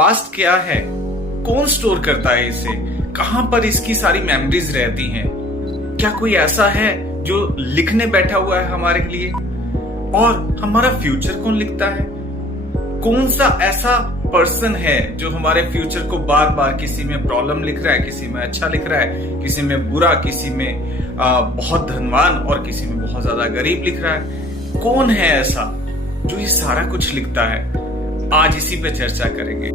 Past क्या है, कौन स्टोर करता है इसे, कहां पर इसकी सारी मेमोरीज रहती हैं, क्या कोई ऐसा है जो लिखने बैठा हुआ है हमारे लिए, और हमारा फ्यूचर कौन लिखता है, कौन सा ऐसा पर्सन है जो हमारे फ्यूचर को बार बार किसी में प्रॉब्लम लिख रहा है, किसी में अच्छा लिख रहा है, किसी में बुरा, किसी में बहुत धनवान और किसी में बहुत ज्यादा गरीब लिख रहा है। कौन है ऐसा जो ये सारा कुछ लिखता है? आज इसी पे चर्चा करेंगे।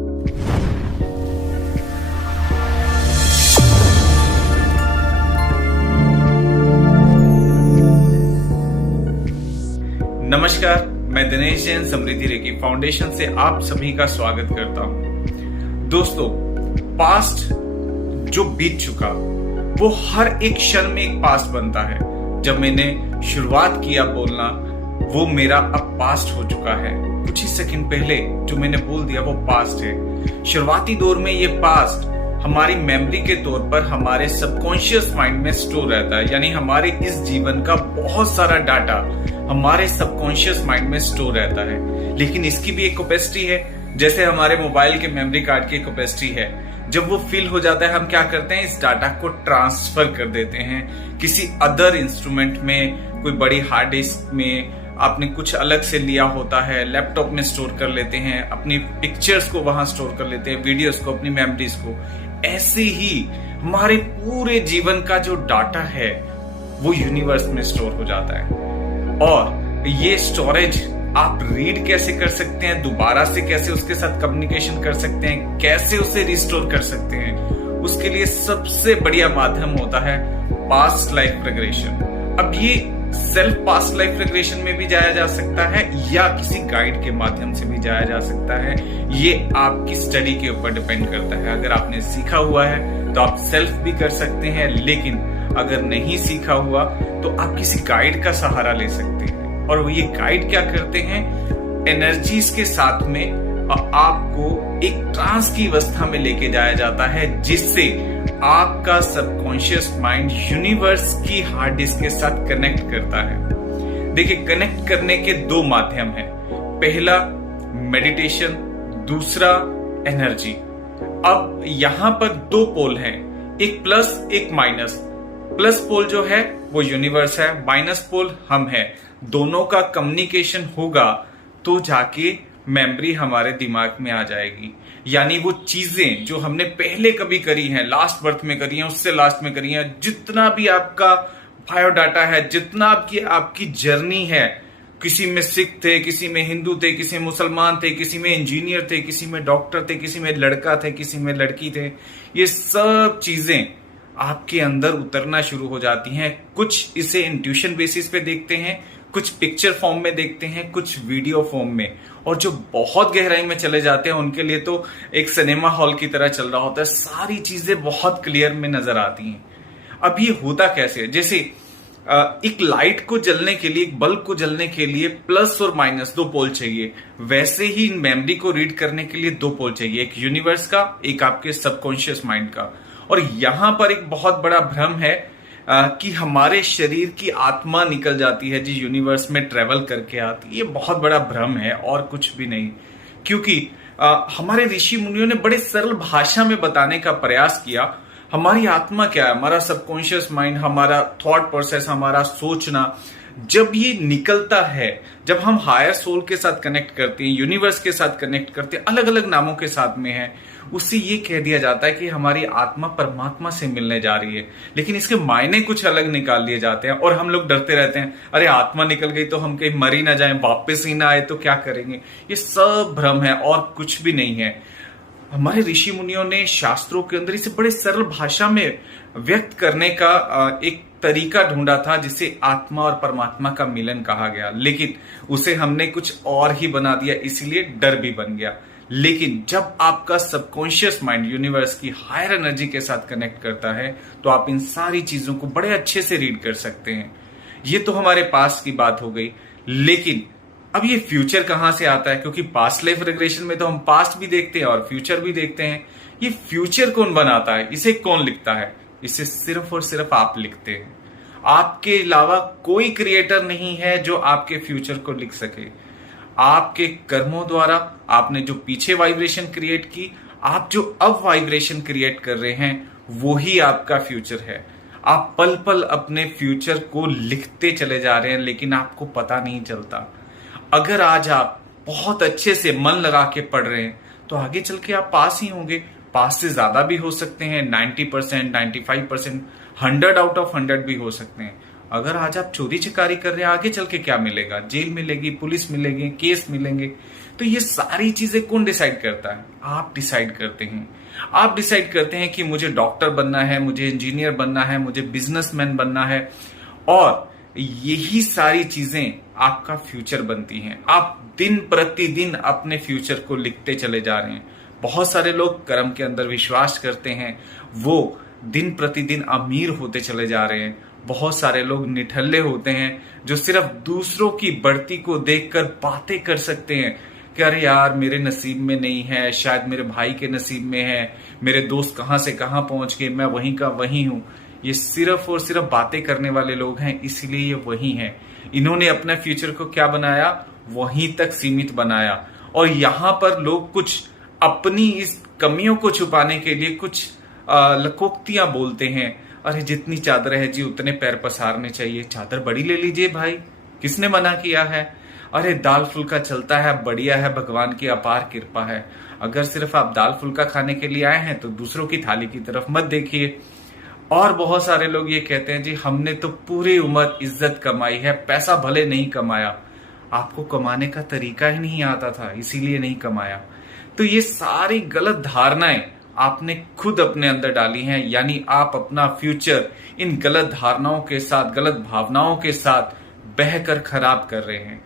नमस्कार, मैं दिनेश जैन समृद्धि रेकी फाउंडेशन से आप सभी का स्वागत करता हूं। दोस्तों, पास्ट जो बीत चुका वो हर एक क्षण में एक पास्ट बनता है। जब मैंने शुरुआत किया बोलना, वो मेरा अब पास्ट हो चुका है। कुछ ही सेकंड पहले जो मैंने बोल दिया वो पास्ट है। शुरुआती दौर में ये पास्ट हमारी मेमोरी के तौर पर हमारे सबकॉन्शियस माइंड में स्टोर रहता है, यानी हमारे इस जीवन का बहुत सारा डाटा हमारे सबकॉन्शियस माइंड में स्टोर रहता है। लेकिन इसकी भी एक कैपेसिटी है, जैसे हमारे मोबाइल के मेमोरी कार्ड की कैपेसिटी है। जब वो फिल हो जाता है, हम क्या करते हैं, इस डाटा को ट्रांसफर कर देते हैं किसी अदर इंस्ट्रूमेंट में, कोई बड़ी हार्ड डिस्क में आपने कुछ अलग से लिया होता है, लैपटॉप में स्टोर कर लेते हैं, अपनी पिक्चर्स को वहां स्टोर कर लेते हैं, वीडियोस को, अपनी मेमोरीज को। ऐसे ही हमारे पूरे जीवन का जो डाटा है वो यूनिवर्स में स्टोर हो जाता है। और ये स्टोरेज आप रीड कैसे कर सकते हैं, दोबारा से कैसे उसके साथ कम्युनिकेशन कर सकते हैं, कैसे उसे रिस्टोर कर सकते हैं, उसके लिए सबसे बढ़िया माध्यम होता है पास्ट लाइफ रिग्रेशन। अब ये सेल्फ पास्ट लाइफ रिग्रेशन में भी जाया जा सकता है या किसी गाइड के माध्यम से भी जाया जा सकता है। ये आपकी स्टडी के ऊपर डिपेंड करता है। अगर आपने सीखा हुआ है तो आप सेल्फ भी कर सकते हैं, लेकिन अगर नहीं सीखा हुआ तो आप किसी गाइड का सहारा ले सकते हैं। और वो ये गाइड क्या करते हैं, एनर्जीज के साथ में आपको एक ट्रांस की अवस्था में लेके जाया जाता है, जिससे आपका सबकॉन्शियस माइंड यूनिवर्स की हार्ड डिस्क के साथ कनेक्ट करता है। देखिए, कनेक्ट करने के दो माध्यम हैं। पहला मेडिटेशन, दूसरा एनर्जी। अब यहां पर दो पोल हैं, एक प्लस एक माइनस। प्लस पोल जो है वो यूनिवर्स है, माइनस पोल हम है। दोनों का कम्युनिकेशन होगा तो जाके मेमोरी हमारे दिमाग में आ जाएगी। यानी वो चीजें जो हमने पहले कभी करी हैं, लास्ट बर्थ में करी हैं, उससे लास्ट में करी हैं, जितना भी आपका बायोडाटा है, जितना आपकी जर्नी है, किसी में सिख थे, किसी में हिंदू थे, किसी में मुसलमान थे, किसी में इंजीनियर थे, किसी में डॉक्टर थे, किसी में लड़का थे, किसी में लड़की थे, ये सब चीजें आपके अंदर उतरना शुरू हो जाती हैं। कुछ इसे इंट्यूशन बेसिस पे देखते हैं, कुछ पिक्चर फॉर्म में देखते हैं, कुछ वीडियो फॉर्म में, और जो बहुत गहराई में चले जाते हैं उनके लिए तो एक सिनेमा हॉल की तरह चल रहा होता है, सारी चीजें बहुत क्लियर में नजर आती हैं। अब ये होता कैसे है, जैसे एक लाइट को जलने के लिए, एक बल्ब को जलने के लिए प्लस और माइनस दो पोल चाहिए, वैसे ही मेमोरी को रीड करने के लिए दो पोल चाहिए, एक यूनिवर्स का, एक आपके सबकॉन्शियस माइंड का। और यहां पर एक बहुत बड़ा भ्रम है कि हमारे शरीर की आत्मा निकल जाती है जी, यूनिवर्स में ट्रेवल करके आती है। ये बहुत बड़ा भ्रम है और कुछ भी नहीं, क्योंकि हमारे ऋषि मुनियों ने बड़े सरल भाषा में बताने का प्रयास किया। हमारी आत्मा क्या है, हमारा सबकॉन्शियस माइंड, हमारा थॉट प्रोसेस, हमारा सोचना, जब ये निकलता है, जब हम हायर सोल के साथ कनेक्ट करते हैं, यूनिवर्स के साथ कनेक्ट करते हैं, अलग अलग नामों के साथ में है, उससे ये कह दिया जाता है कि हमारी आत्मा परमात्मा से मिलने जा रही है। लेकिन इसके मायने कुछ अलग निकाल लिए जाते हैं और हम लोग डरते रहते हैं, अरे आत्मा निकल गई तो हम कहीं मर ही ना जाए, वापस ही ना आए तो क्या करेंगे। ये सब भ्रम है और कुछ भी नहीं है। हमारे ऋषि मुनियों ने शास्त्रों के अंदर इसे बड़े सरल भाषा में व्यक्त करने का एक तरीका ढूंढा था, जिसे आत्मा और परमात्मा का मिलन कहा गया, लेकिन उसे हमने कुछ और ही बना दिया, इसीलिए डर भी बन गया। लेकिन जब आपका सबकॉन्शियस माइंड यूनिवर्स की हायर एनर्जी के साथ कनेक्ट करता है तो आप इन सारी चीजों को बड़े अच्छे से रीड कर सकते हैं। ये तो हमारे पास्ट की बात हो गई, लेकिन अब ये फ्यूचर कहां से आता है, क्योंकि पास्ट लाइफ रिग्रेशन में तो हम पास्ट भी देखते हैं और फ्यूचर भी देखते हैं। ये फ्यूचर कौन बनाता है, इसे कौन लिखता है? इसे सिर्फ और सिर्फ आप लिखते हैं। आपके अलावा कोई क्रिएटर नहीं है जो आपके फ्यूचर को लिख सके। आपके कर्मों द्वारा आपने जो पीछे वाइब्रेशन क्रिएट की, आप जो अब वाइब्रेशन क्रिएट कर रहे हैं, वो ही आपका फ्यूचर है। आप पल पल अपने फ्यूचर को लिखते चले जा रहे हैं, लेकिन आपको पता नहीं चलता। अगर आज आप बहुत अच्छे से मन लगा के पढ़ रहे हैं तो आगे चल के आप पास ही होंगे। पास से ज्यादा भी हो सकते हैं, 90%, 95%, 100 आउट ऑफ 100 भी हो सकते हैं। अगर आज आप चोरी चिकारी कर रहे हैं, आगे चल के क्या मिलेगा? जेल मिलेगी, पुलिस मिलेगी, केस मिलेंगे। तो ये सारी चीजें कौन डिसाइड करता है? आप डिसाइड करते हैं। आप डिसाइड करते हैं कि मुझे डॉक्टर बनना है, मुझे इंजीनियर बनना है, मुझे बिजनेसमैन बनना है, और यही सारी चीजें आपका फ्यूचर बनती हैं। आप दिन प्रतिदिन अपने फ्यूचर को लिखते चले जा रहे हैं। बहुत सारे लोग कर्म के अंदर विश्वास करते हैं, वो दिन प्रतिदिन अमीर होते चले जा रहे हैं। बहुत सारे लोग निठल्ले होते हैं जो सिर्फ दूसरों की बढ़ती को देखकर बातें कर सकते हैं कि अरे यार मेरे नसीब में नहीं है, शायद मेरे भाई के नसीब में है, मेरे दोस्त कहां से कहां पहुंच गए, मैं वहीं का वहीं हूं। ये सिर्फ और सिर्फ बातें करने वाले लोग हैं, इसलिए ये वहीं हैं। इन्होंने अपना फ्यूचर को क्या बनाया? वहीं तक सीमित बनाया। और यहां पर लोग कुछ अपनी इस कमियों को छुपाने के लिए कुछ लकोक्तियां बोलते हैं। अरे जितनी चादर है जी उतने पैर पसारने चाहिए, चादर बड़ी ले लीजिए भाई, किसने मना किया है? अरे दाल फुल्का चलता है, बढ़िया है, भगवान की अपार कृपा है। अगर सिर्फ आप दाल फुल्का खाने के लिए आए हैं तो दूसरों की थाली की तरफ मत देखिए। और बहुत सारे लोग ये कहते हैं जी हमने तो पूरी उम्र इज्जत कमाई है, पैसा भले नहीं कमाया। आपको कमाने का तरीका ही नहीं आता था, इसीलिए नहीं कमाया। तो ये सारी गलत धारणाएं आपने खुद अपने अंदर डाली हैं, यानी आप अपना फ्यूचर इन गलत धारणाओं के साथ, गलत भावनाओं के साथ बहकर खराब कर रहे हैं।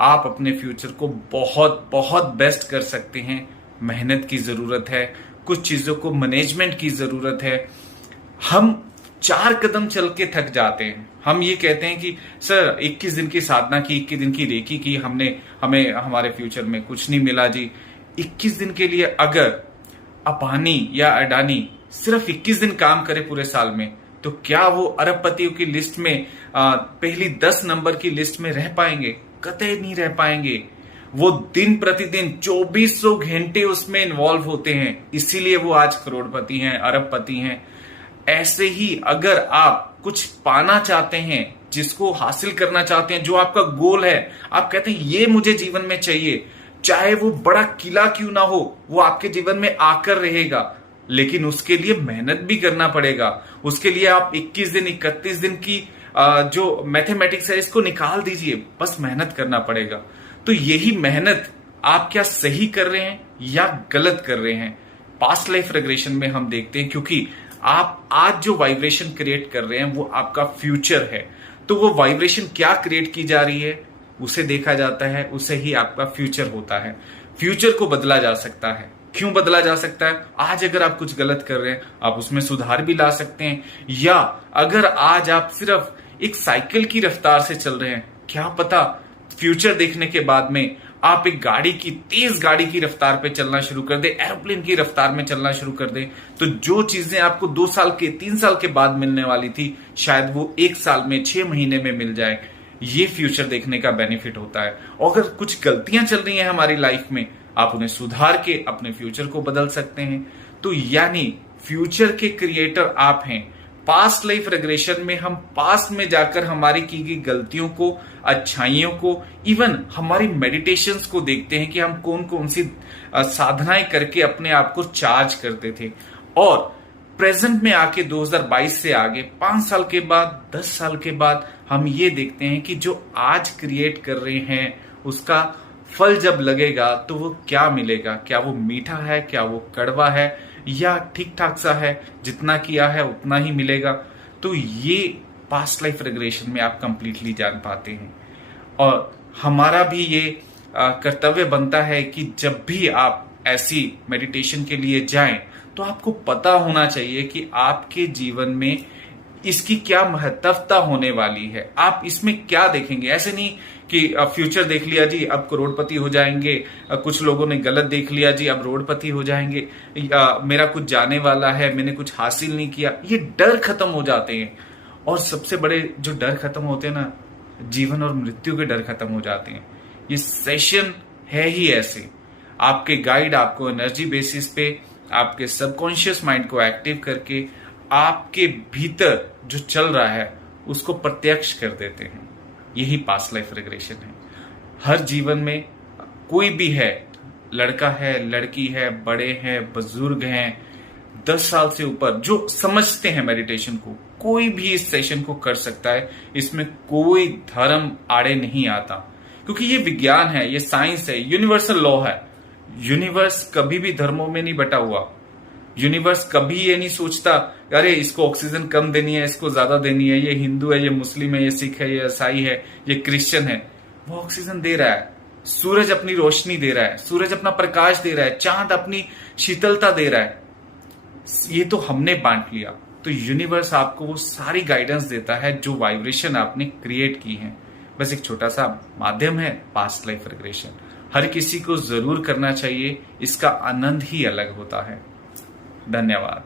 आप अपने फ्यूचर को बहुत बहुत बेस्ट कर सकते हैं। मेहनत की जरूरत है, कुछ चीजों को मैनेजमेंट की जरूरत है। हम 4 कदम चल के थक जाते हैं। हम ये कहते हैं कि सर 21 दिन की साधना की, 21 दिन की रेकी की, हमें हमारे फ्यूचर में कुछ नहीं मिला जी। 21 दिन के लिए अगर अपानी या अडानी सिर्फ 21 दिन काम करे पूरे साल में, तो क्या वो अरबपतियों की लिस्ट में पहली 10 नंबर की लिस्ट में रह पाएंगे? कतई नहीं रह पाएंगे। वो दिन प्रतिदिन 2400 घंटे उसमें इन्वॉल्व होते हैं, इसीलिए वो आज करोड़पति हैं, अरबपति हैं। ऐसे ही अगर आप कुछ पाना चाहते हैं, जिसको हासिल करना चाहते हैं, जो आपका गोल है, आप कहते हैं ये मुझे जीवन में चाहिए, चाहे वो बड़ा किला क्यों ना हो, वो आपके जीवन में आकर रहेगा। लेकिन उसके लिए मेहनत भी करना पड़ेगा। उसके लिए आप 21 दिन 31 दिन की जो मैथमेटिक्स है इसको निकाल दीजिए, बस मेहनत करना पड़ेगा। तो यही मेहनत आप क्या सही कर रहे हैं या गलत कर रहे हैं? पास्ट लाइफ रिग्रेशन में हम देखते हैं, क्योंकि आप आज जो वाइब्रेशन क्रिएट कर रहे हैं वो आपका फ्यूचर है। तो वो वाइब्रेशन क्या क्रिएट की जा रही है उसे देखा जाता है, उसे ही आपका फ्यूचर होता है। फ्यूचर को बदला जा सकता है। क्यों बदला जा सकता है? आज अगर आप कुछ गलत कर रहे हैं, आप उसमें सुधार भी ला सकते हैं। या अगर आज आप सिर्फ एक साइकिल की रफ्तार से चल रहे हैं, क्या पता फ्यूचर देखने के बाद में आप एक गाड़ी की, तेज गाड़ी की रफ्तार पे चलना शुरू कर दे, एरोप्लेन की रफ्तार में चलना शुरू कर दे, तो जो चीजें आपको 2 साल के 3 साल के बाद मिलने वाली थी, शायद वो 1 साल में, 6 महीने में मिल जाए। ये फ्यूचर देखने का बेनिफिट होता है। और अगर कुछ गलतियां चल रही हैं हमारी लाइफ में, आप उन्हें सुधार के अपने फ्यूचर को बदल सकते हैं। तो यानी फ्यूचर के क्रिएटर आप हैं। पास्ट लाइफ रिग्रेशन में हम पास्ट में जाकर हमारी की गई गलतियों को, अच्छाइयों को, इवन हमारी मेडिटेशंस को देखते हैं कि हम कौन कौन सी साधनाएं करके अपने आप को चार्ज करते थे। और प्रेजेंट में आके 2022 से आगे 5 साल के बाद, 10 साल के बाद हम ये देखते हैं कि जो आज क्रिएट कर रहे हैं उसका फल जब लगेगा तो वो क्या मिलेगा? क्या वो मीठा है, क्या वो कड़वा है, या ठीक ठाक सा है, जितना किया है उतना ही मिलेगा? तो ये पास्ट लाइफ रिग्रेशन में आप कंप्लीटली जान पाते हैं। और हमारा भी ये कर्तव्य बनता है कि जब भी आप ऐसी मेडिटेशन के लिए जाएं तो आपको पता होना चाहिए कि आपके जीवन में इसकी क्या महत्वता होने वाली है। आप इसमें क्या देखेंगे? ऐसे नहीं कि फ्यूचर देख लिया जी अब करोड़पति हो जाएंगे, कुछ लोगों ने गलत देख लिया जी अब रोडपति हो जाएंगे, मेरा कुछ जाने वाला है, मैंने कुछ हासिल नहीं किया। ये डर खत्म हो जाते हैं। और सबसे बड़े जो डर खत्म होते हैं ना, जीवन और मृत्यु के डर खत्म हो जाते हैं। ये सेशन है ही ऐसे। आपके गाइड आपको एनर्जी बेसिस पे आपके सबकॉन्शियस माइंड को एक्टिव करके आपके भीतर जो चल रहा है उसको प्रत्यक्ष कर देते हैं। यही पास्ट लाइफ रिग्रेशन है। हर जीवन में कोई भी है, लड़का है, लड़की है, बड़े हैं, बुजुर्ग हैं, 10 साल से ऊपर, जो समझते हैं मेडिटेशन को, कोई भी इस सेशन को कर सकता है। इसमें कोई धर्म आड़े नहीं आता, क्योंकि ये विज्ञान है, ये साइंस है, यूनिवर्सल लॉ है। यूनिवर्स कभी भी धर्मों में नहीं बटा हुआ। यूनिवर्स कभी ये नहीं सोचता अरे इसको ऑक्सीजन कम देनी है, इसको ज्यादा देनी है, ये हिंदू है, ये मुस्लिम है, ये सिख है, ये ईसाई है, ये क्रिश्चियन है। वो ऑक्सीजन दे रहा है, सूरज अपनी रोशनी दे रहा है, सूरज अपना प्रकाश दे रहा है, चांद अपनी शीतलता दे रहा है। ये तो हमने बांट लिया। तो यूनिवर्स आपको वो सारी गाइडेंस देता है जो वाइब्रेशन आपने क्रिएट की है। बस एक छोटा सा माध्यम है पास्ट लाइफ रिग्रेशन। हर किसी को जरूर करना चाहिए, इसका आनंद ही अलग होता है। धन्यवाद।